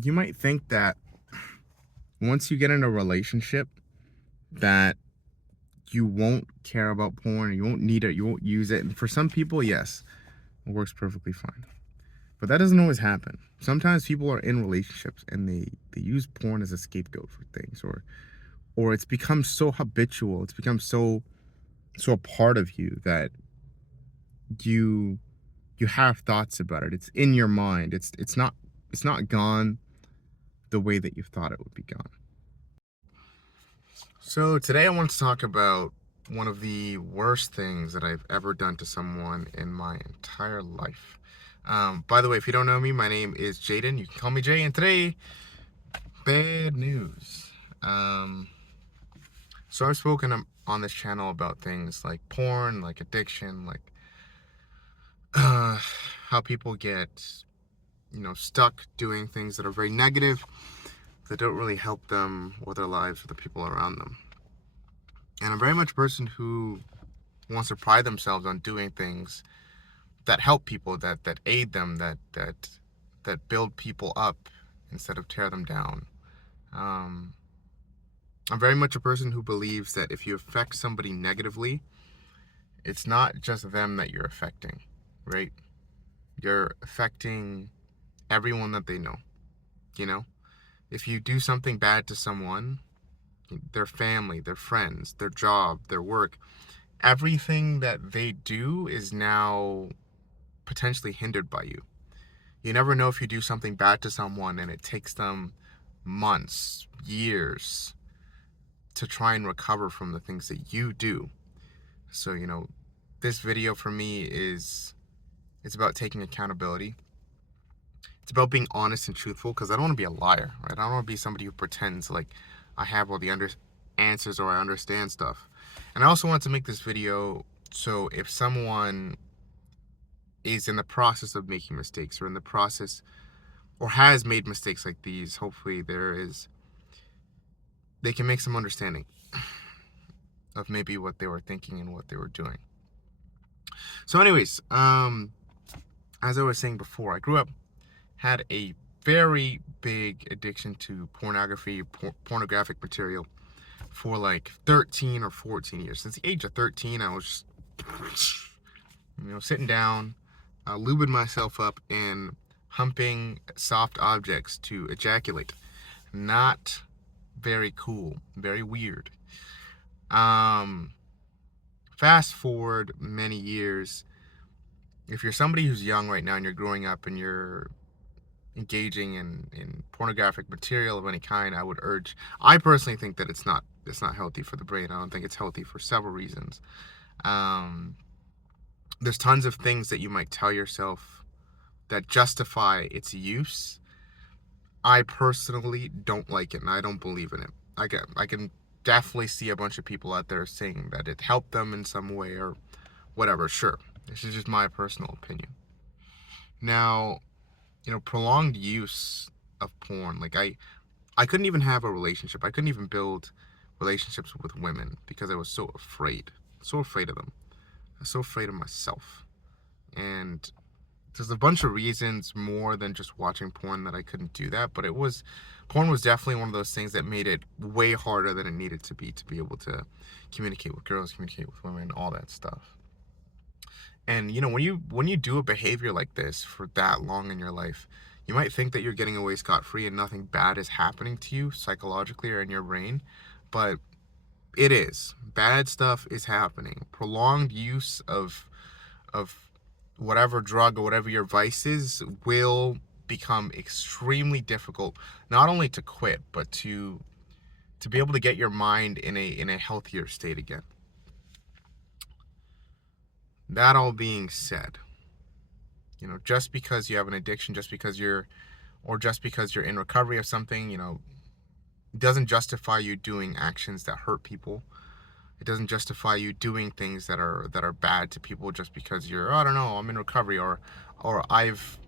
You might think that once you get in a relationship that you won't care about porn, you won't need it, you won't use it. And for some people, yes, it works perfectly fine. But that doesn't always happen. Sometimes people are in relationships and they use porn as a scapegoat for things, or it's become so habitual, it's become so a part of you that you you have thoughts about it. It's in your mind. It's not gone the way that you thought it would be gone. So today I want to talk about one of the worst things that I've ever done to someone in my entire life. By the way, if you don't know me, my name is Jaden. You can call me Jay. And today, bad news. Um, so I've spoken on this channel about things like porn, like addiction, like how people get, stuck doing things that are very negative, that don't really help them or their lives or the people around them. And I'm very much a person who wants to pride themselves on doing things that help people, that aid them, that build people up instead of tear them down. Um, I'm very much a person who believes that if you affect somebody negatively, it's not just them that you're affecting, right? You're affecting everyone that they know, you know? If you do something bad to someone, their family, their friends, their job, their work, everything that they do is now potentially hindered by you. You never know if you do something bad to someone and it takes them months, years to try and recover from the things that you do. So, this video for me is it's about taking accountability. It's about being honest and truthful because I don't want to be a liar, right? I don't want to be somebody who pretends like I have all the answers or I understand stuff. And I also want to make this video so if someone is in the process of making mistakes or in the process or has made mistakes like these, hopefully they can make some understanding of maybe what they were thinking and what they were doing. So anyways, as I was saying before, I grew up, had a very big addiction to pornography, pornographic material for like 13 or 14 years. Since the age of 13, I was just, sitting down, lubing myself up and humping soft objects to ejaculate. Not very cool, very weird. Um, Fast forward many years, if you're somebody who's young right now and you're growing up and you're engaging in pornographic material of any kind, I personally think that it's not healthy for the brain. I don't think it's healthy for several reasons. Um, there's tons of things that you might tell yourself that justify its use. I personally don't like it and I don't believe in it. I can definitely see a bunch of people out there saying that it helped them in some way or whatever. Sure, this is just my personal opinion. Now, prolonged use of porn, like I couldn't even have a relationship. I couldn't even build relationships with women because I was so afraid of them. I was so afraid of myself. And there's a bunch of reasons more than just watching porn that I couldn't do that, but porn was definitely one of those things that made it way harder than it needed to be able to communicate with girls, communicate with women, all that stuff. And when you do a behavior like this for that long in your life, you might think that you're getting away scot-free and nothing bad is happening to you psychologically or in your brain, but it is. Bad stuff is happening. Prolonged use of whatever drug or whatever your vice is will become extremely difficult, not only to quit, but to be able to get your mind in a healthier state again. That all being said, just because you have an addiction, just because you're in recovery of something, it doesn't justify you doing actions that hurt people. It doesn't justify you doing things that are bad to people just because you're, oh, I don't know, I'm in recovery, or I've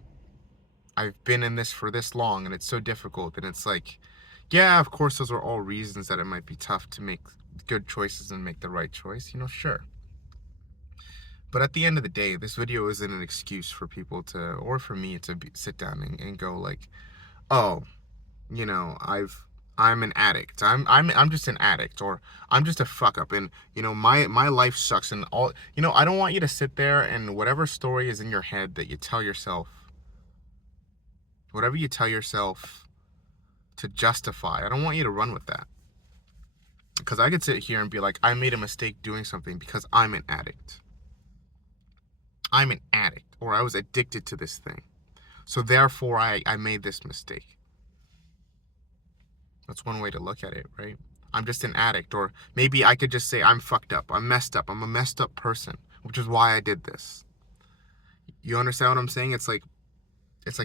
been in this for this long and it's so difficult. And it's like, yeah, of course those are all reasons that it might be tough to make good choices and make the right choice, sure. But at the end of the day, this video isn't an excuse for people to, or for me to sit down and go like, oh, you know, I'm an addict. I'm just an addict, or I'm just a fuck up, and you know, my life sucks, and all, you know, I don't want you to sit there and whatever story is in your head that you tell yourself, whatever you tell yourself to justify, I don't want you to run with that. Because I could sit here and be like, I made a mistake doing something because I'm an addict. I'm an addict, or I was addicted to this thing. So therefore I made this mistake. That's one way to look at it, right? I'm just an addict. Or maybe I could just say I'm fucked up. I'm messed up. I'm a messed up person, which is why I did this. You understand what I'm saying? It's like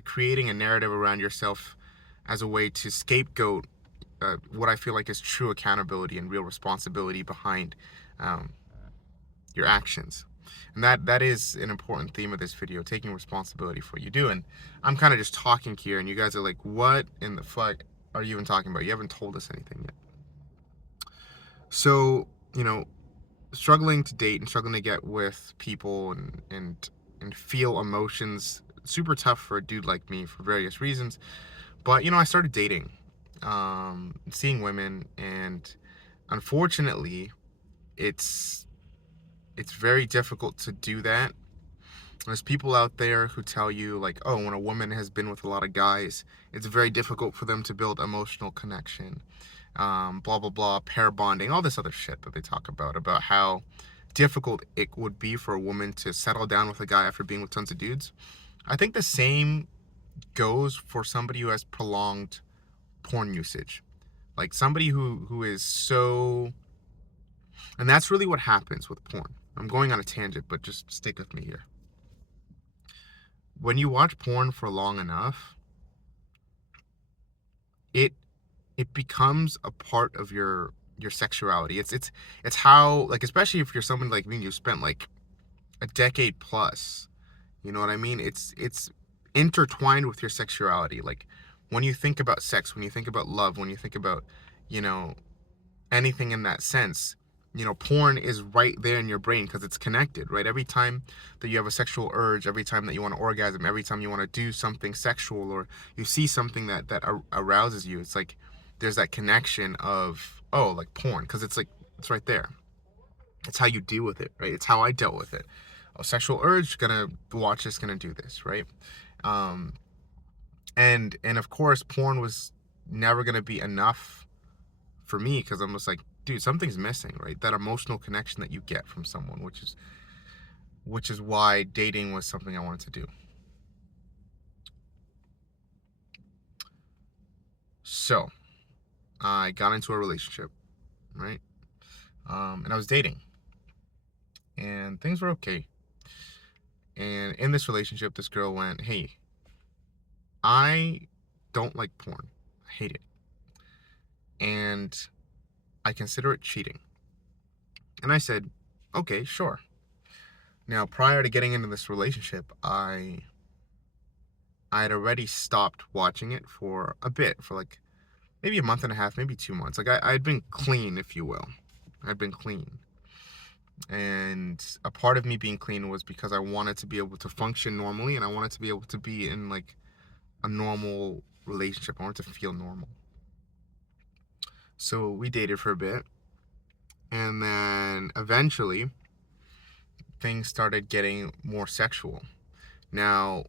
creating a narrative around yourself as a way to scapegoat what I feel like is true accountability and real responsibility behind your actions. And that is an important theme of this video, taking responsibility for what you do. And I'm kind of just talking here, and you guys are like, what in the fuck are you even talking about? You haven't told us anything yet. So, you know, struggling to date and struggling to get with people and feel emotions, super tough for a dude like me for various reasons. But, you know, I started dating, seeing women, and unfortunately, it's very difficult to do that. There's people out there who tell you, like, oh, when a woman has been with a lot of guys, it's very difficult for them to build emotional connection, blah blah blah, pair bonding, all this other shit that they talk about how difficult it would be for a woman to settle down with a guy after being with tons of dudes. I think the same goes for somebody who has prolonged porn usage, like somebody who is so, and that's really what happens with porn. I'm going on a tangent, but just stick with me here. When you watch porn for long enough, it becomes a part of your sexuality. It's how, like, especially if you're someone like me, you spent like a decade plus, you know what I mean? It's intertwined with your sexuality. Like, when you think about sex, when you think about love, when you think about, you know, anything in that sense, you know, porn is right there in your brain because it's connected, right? Every time that you have a sexual urge, every time that you want to orgasm, every time you want to do something sexual, or you see something that arouses you, it's like there's that connection of, oh, like porn, because it's like, it's right there. It's how you deal with it, right? It's how I dealt with it. A sexual urge, gonna watch this, gonna do this, right? And of course, porn was never gonna be enough for me, because I'm just like, dude, something's missing, right? That emotional connection that you get from someone, which is why dating was something I wanted to do. So I got into a relationship, right? And I was dating, and things were okay. And in this relationship, this girl went, hey, I don't like porn. I hate it. And I consider it cheating. And I said, okay, sure. Now, prior to getting into this relationship, I had already stopped watching it for a bit, for like maybe a month and a half, maybe 2 months. Like, I had been clean, if you will. I'd been clean. And a part of me being clean was because I wanted to be able to function normally, and I wanted to be able to be in like a normal relationship. I wanted to feel normal. So we dated for a bit, and then eventually things started getting more sexual. Now,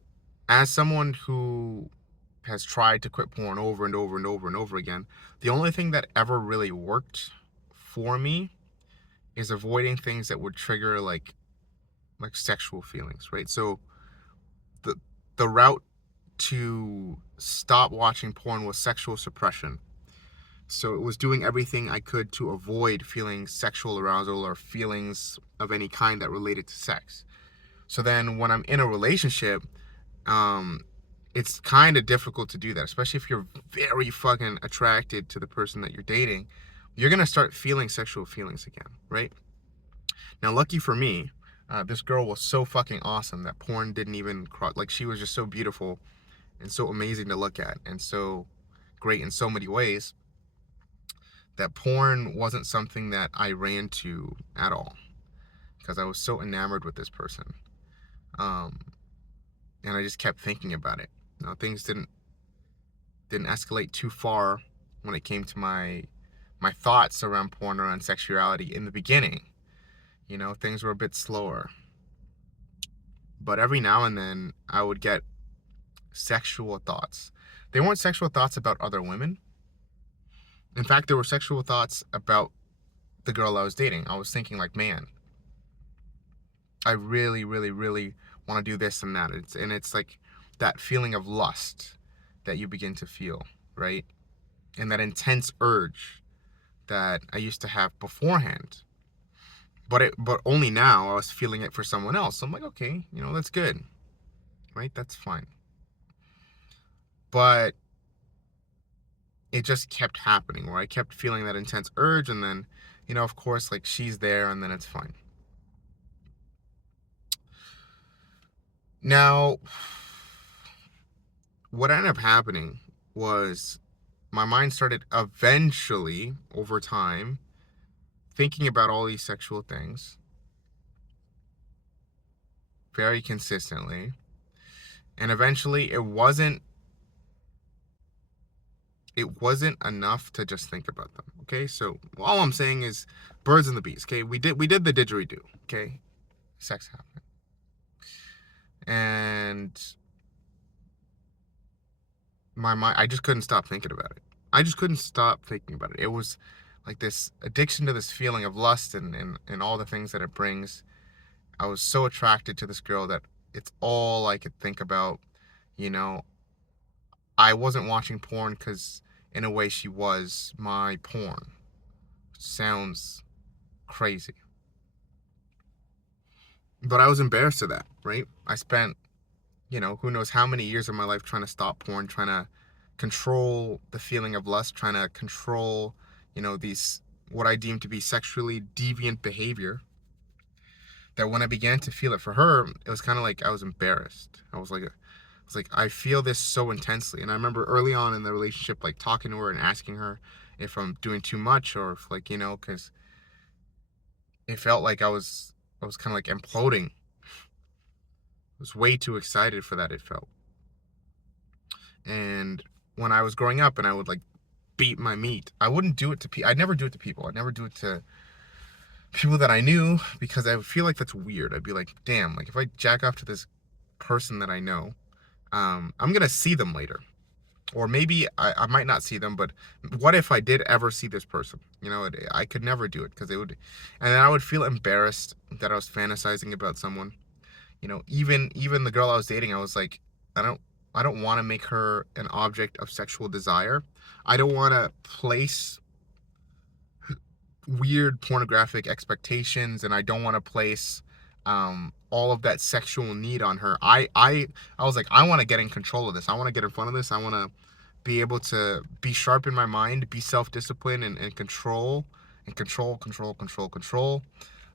as someone who has tried to quit porn over and over and over and over again, the only thing that ever really worked for me is avoiding things that would trigger like sexual feelings, right? So the route to stop watching porn was sexual suppression. So it was doing everything I could to avoid feeling sexual arousal or feelings of any kind that related to sex. So then when I'm in a relationship, it's kind of difficult to do that, especially if you're very fucking attracted to the person that you're dating. You're going to start feeling sexual feelings again, right? Now, lucky for me, this girl was so fucking awesome that porn didn't even cross. Like, she was just so beautiful and so amazing to look at and so great in so many ways that porn wasn't something that I ran to at all, because I was so enamored with this person. And I just kept thinking about it. You know, things didn't didn't escalate too far when it came to my thoughts around porn or around sexuality in the beginning. You know, things were a bit slower. But every now and then I would get sexual thoughts. They weren't sexual thoughts about other women. In fact, there were sexual thoughts about the girl I was dating. I was thinking like, man, I really, really, really want to do this and that. It's like that feeling of lust that you begin to feel, right? And that intense urge that I used to have beforehand. But only now I was feeling it for someone else. So I'm like, okay, you know, that's good. Right? That's fine. But it just kept happening where I kept feeling that intense urge, and then, you know, of course, like she's there and then it's fine. Now, what ended up happening was my mind started eventually, over time, thinking about all these sexual things very consistently. And eventually it wasn't enough to just think about them. Okay, so all I'm saying is birds and the bees. Okay, we did the didgeridoo. Okay, sex happened, and my mind, I just couldn't stop thinking about it. I just couldn't stop thinking about it. It was like this addiction to this feeling of lust and all the things that it brings. I was so attracted to this girl that it's all I could think about. You know, I wasn't watching porn because, in a way, she was my porn. Which sounds crazy. But I was embarrassed of that, right? I spent, you know, who knows how many years of my life trying to stop porn, trying to control the feeling of lust, trying to control, you know, these, what I deem to be sexually deviant behavior. That when I began to feel it for her, it was kind of like I was embarrassed. I was like, I feel this so intensely. And I remember early on in the relationship, like talking to her and asking her if I'm doing too much, or if, like, you know, because it felt like I was kind of like imploding. I was way too excited for that, it felt. And when I was growing up and I would like beat my meat, I wouldn't do it to people. I'd never do it to people. I'd never do it to people that I knew, because I would feel like that's weird. I'd be like, damn, like if I jack off to this person that I know, I'm gonna see them later. Or maybe I might not see them, but what if I did ever see this person? You know, I could never do it because it would, and then I would feel embarrassed that I was fantasizing about someone. You know, even the girl I was dating, I was like, I don't I don't want to make her an object of sexual desire. I don't want to place weird pornographic expectations, and I don't want to place all of that sexual need on her. I was like, I want to get in control of this. I want to get in front of this. I want to be able to be sharp in my mind, be self-disciplined, and control.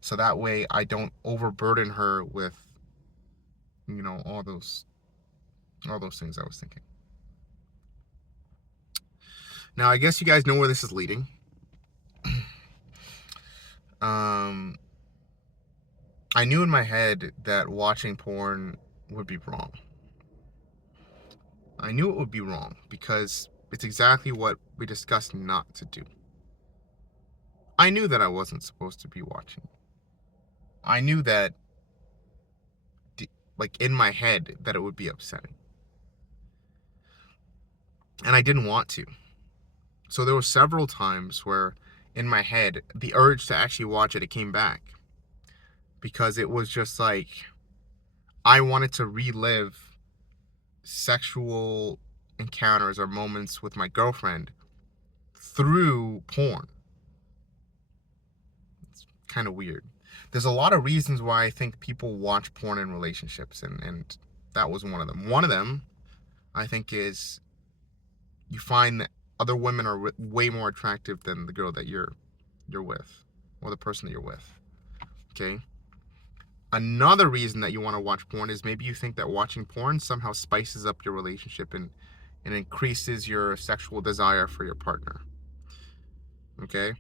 So that way I don't overburden her with, you know, all those things I was thinking. Now I guess you guys know where this is leading. Um, I knew in my head that watching porn would be wrong. I knew it would be wrong because it's exactly what we discussed not to do. I knew that I wasn't supposed to be watching. I knew that, like in my head, that it would be upsetting. And I didn't want to. So there were several times where in my head, the urge to actually watch it came back. Because it was just like, I wanted to relive sexual encounters or moments with my girlfriend through porn. It's kind of weird. There's a lot of reasons why I think people watch porn in relationships, and that was one of them. One of them, I think, is you find that other women are way more attractive than the girl that you're with, or the person that you're with. Okay? Another reason that you want to watch porn is maybe you think that watching porn somehow spices up your relationship and increases your sexual desire for your partner. Okay?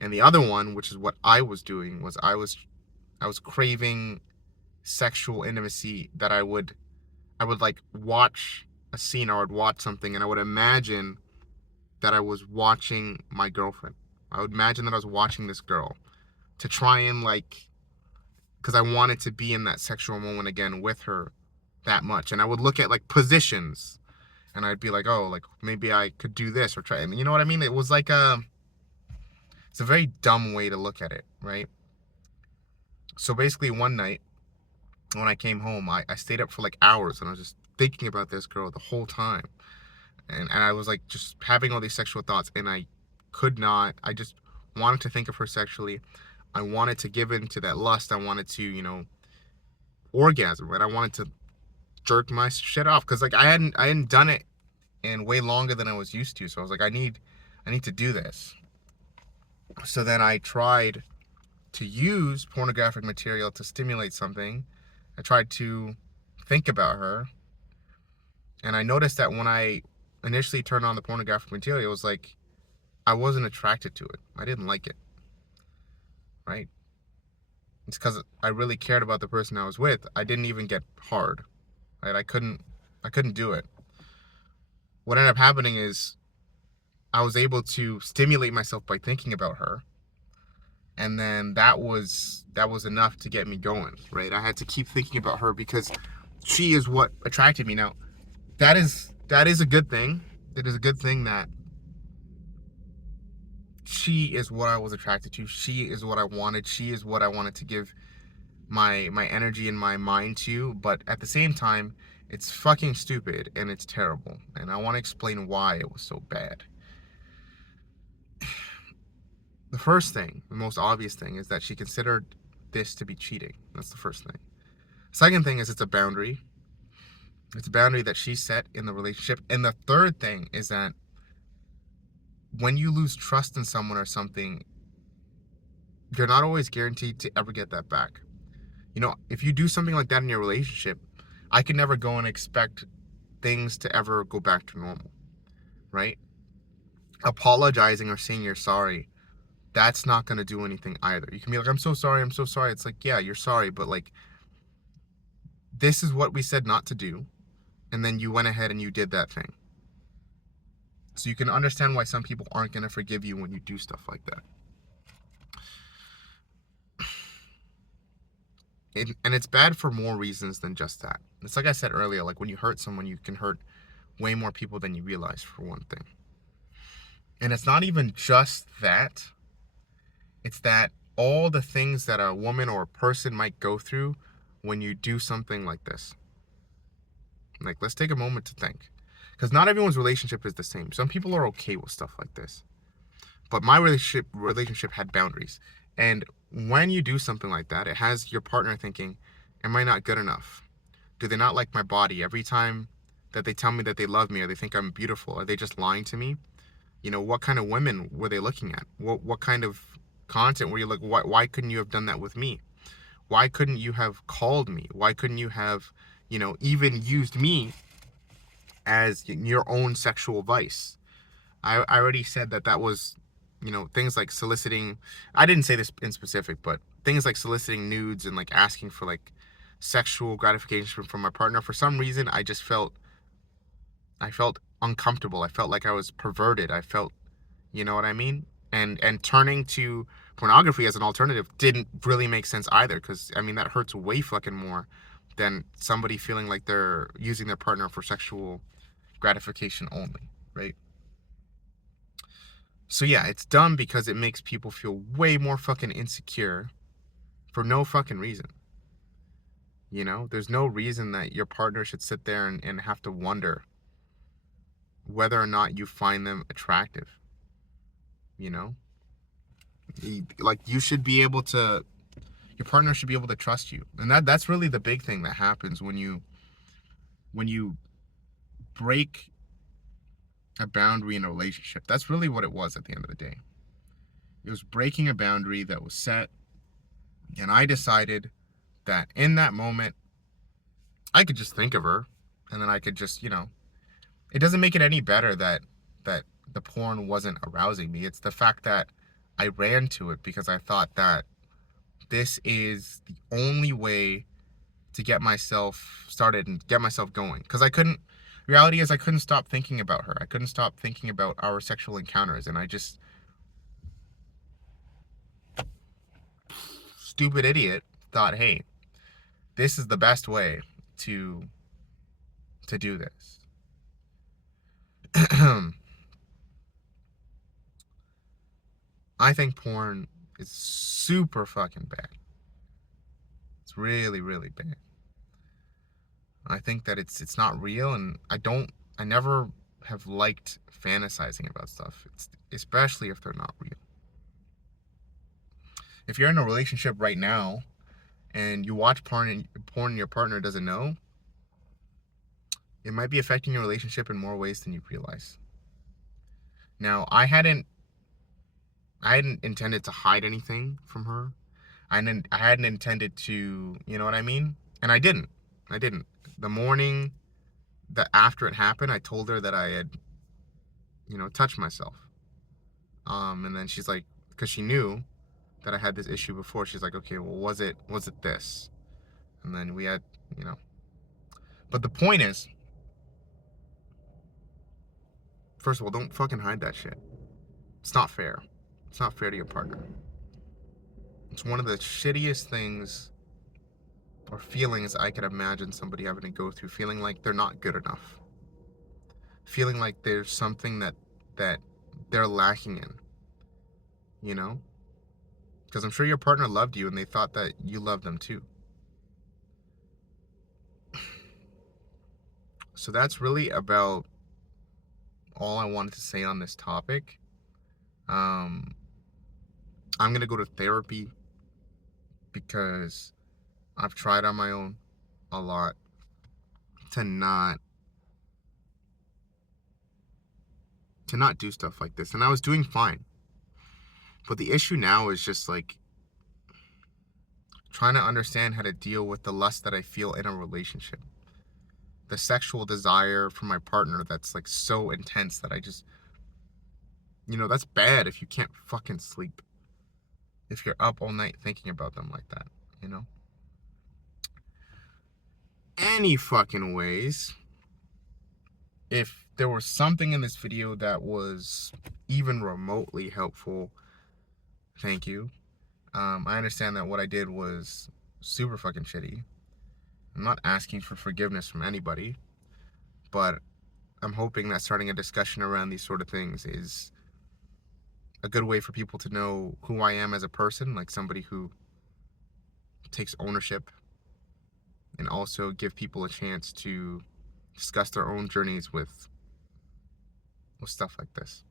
And the other one, which is what I was doing, was I was craving sexual intimacy that I would like watch a scene, or I'd watch something, and I would imagine that I was watching my girlfriend. I would imagine that I was watching this girl to try and like, because I wanted to be in that sexual moment again with her that much. And I would look at like positions, and I'd be like, oh, like maybe I could do this or try. And you know what I mean? It was like it's a very dumb way to look at it, right? So basically, one night when I came home, I stayed up for like hours, and I was just thinking about this girl the whole time. And I was like just having all these sexual thoughts, and I could not, I just wanted to think of her sexually. I wanted to give in to that lust. I wanted to, orgasm, right? I wanted to jerk my shit off because like I hadn't done it in way longer than I was used to. So I was like, I need to do this. So then I tried to use pornographic material to stimulate something. I tried to think about her, and I noticed that when I initially turned on the pornographic material, it was like I wasn't attracted to it. I didn't like it, right? It's because I really cared about the person I was with. I didn't even get hard, right? I couldn't do it. What ended up happening is I was able to stimulate myself by thinking about her, and then that was enough to get me going, right? I had to keep thinking about her because she is what attracted me. Now, that is a good thing. It is a good thing that she is what I was attracted to. She is what I wanted. She is what I wanted to give my energy and my mind to. But at the same time, it's fucking stupid and it's terrible. And I want to explain why it was so bad. The first thing, the most obvious thing, is that she considered this to be cheating. That's the first thing. Second thing is it's a boundary. It's a boundary that she set in the relationship. And the third thing is that when you lose trust in someone or something, you're not always guaranteed to ever get that back. If you do something like that in your relationship, I can never go and expect things to ever go back to normal, right? Apologizing or saying you're sorry, that's not going to do anything either. You can be like, I'm so sorry, I'm so sorry. It's like, yeah, you're sorry, but like, this is what we said not to do. And then you went ahead and you did that thing. So you can understand why some people aren't going to forgive you when you do stuff like that. And it's bad for more reasons than just that. It's like I said earlier, like when you hurt someone, you can hurt way more people than you realize, for one thing. And it's not even just that. It's that all the things that a woman or a person might go through when you do something like this. Like, let's take a moment to think. Because not everyone's relationship is the same. Some people are okay with stuff like this. But my relationship had boundaries. And when you do something like that, it has your partner thinking, am I not good enough? Do they not like my body? Every time that they tell me that they love me or they think I'm beautiful, are they just lying to me? What kind of women were they looking at? What kind of content were you like? Why couldn't you have done that with me? Why couldn't you have called me? Why couldn't you have, even used me as your own sexual vice? I already said that was, things like soliciting. I didn't say this in specific, but things like soliciting nudes and like asking for like sexual gratification from my partner. For some reason, I felt uncomfortable. I felt like I was perverted. I felt, you know what I mean? And turning to pornography as an alternative didn't really make sense either, because I mean that hurts way fucking more than somebody feeling like they're using their partner for sexual gratification only, right? So yeah, it's dumb because it makes people feel way more fucking insecure for no fucking reason. There's no reason that your partner should sit there and have to wonder whether or not you find them attractive. Like, you should be able to, your partner should be able to trust you. And that's really the big thing that happens when you break a boundary in a relationship. That's really what it was at the end of the day. It was breaking a boundary that was set, and I decided that in that moment I could just think of her, and then I could just, it doesn't make it any better that the porn wasn't arousing me. It's the fact that I ran to it because I thought that this is the only way to get myself started and get myself going. Because I couldn't, reality is I couldn't stop thinking about her. I couldn't stop thinking about our sexual encounters, and I just, stupid idiot, thought, hey, this is the best way to do this. I think porn is super fucking bad. It's really, really bad. I think that it's not real, and I never have liked fantasizing about stuff, especially if they're not real. If you're in a relationship right now and you watch porn and your partner doesn't know, it might be affecting your relationship in more ways than you realize. Now, I hadn't intended to hide anything from her. I hadn't intended to, you know what I mean? And I didn't. The morning that after it happened, I told her that I had, touched myself. And then she's like, because she knew that I had this issue before, she's like, okay, well, was it this? And then we had, but the point is, first of all, don't fucking hide that shit. It's not fair. It's not fair to your partner. It's one of the shittiest things or feelings I could imagine somebody having to go through, feeling like they're not good enough. Feeling like there's something that they're lacking in, Because I'm sure your partner loved you and they thought that you loved them too. So that's really about all I wanted to say on this topic. I'm going to go to therapy because I've tried on my own a lot to not do stuff like this. And I was doing fine. But the issue now is just like trying to understand how to deal with the lust that I feel in a relationship. The sexual desire for my partner that's like so intense that I just, that's bad if you can't fucking sleep. If you're up all night thinking about them like that, Any fucking ways, if there was something in this video that was even remotely helpful, thank you. I understand that what I did was super fucking shitty. I'm not asking for forgiveness from anybody, but I'm hoping that starting a discussion around these sort of things is a good way for people to know who I am as a person, like somebody who takes ownership, and also give people a chance to discuss their own journeys with stuff like this.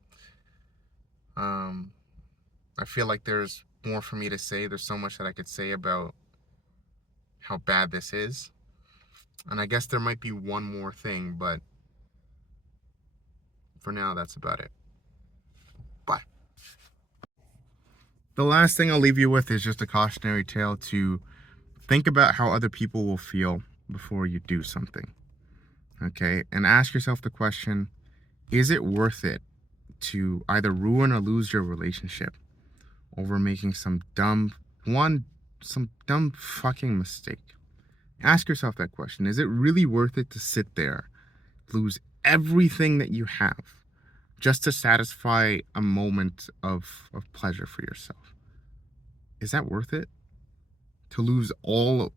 I feel like there's more for me to say. There's so much that I could say about how bad this is. And I guess there might be one more thing, but for now, that's about it. Bye. The last thing I'll leave you with is just a cautionary tale to think about how other people will feel before you do something. Okay? And ask yourself the question, is it worth it to either ruin or lose your relationship over making some dumb fucking mistake? Ask yourself that question. Is it really worth it to sit there, lose everything that you have, just to satisfy a moment of pleasure for yourself? Is that worth it? To lose all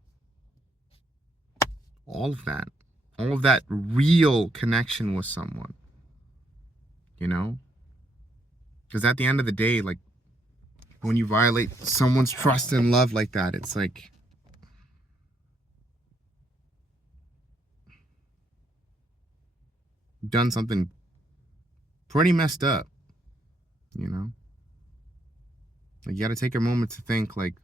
of that real connection with someone, Because at the end of the day, like, when you violate someone's trust and love like that, it's like, you've done something pretty messed up, Like, you got to take a moment to think, like,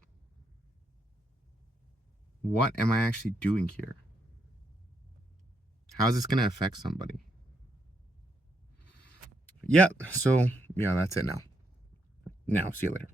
what am I actually doing here? How is this going to affect somebody? Yeah, so, yeah, that's it now. See you later.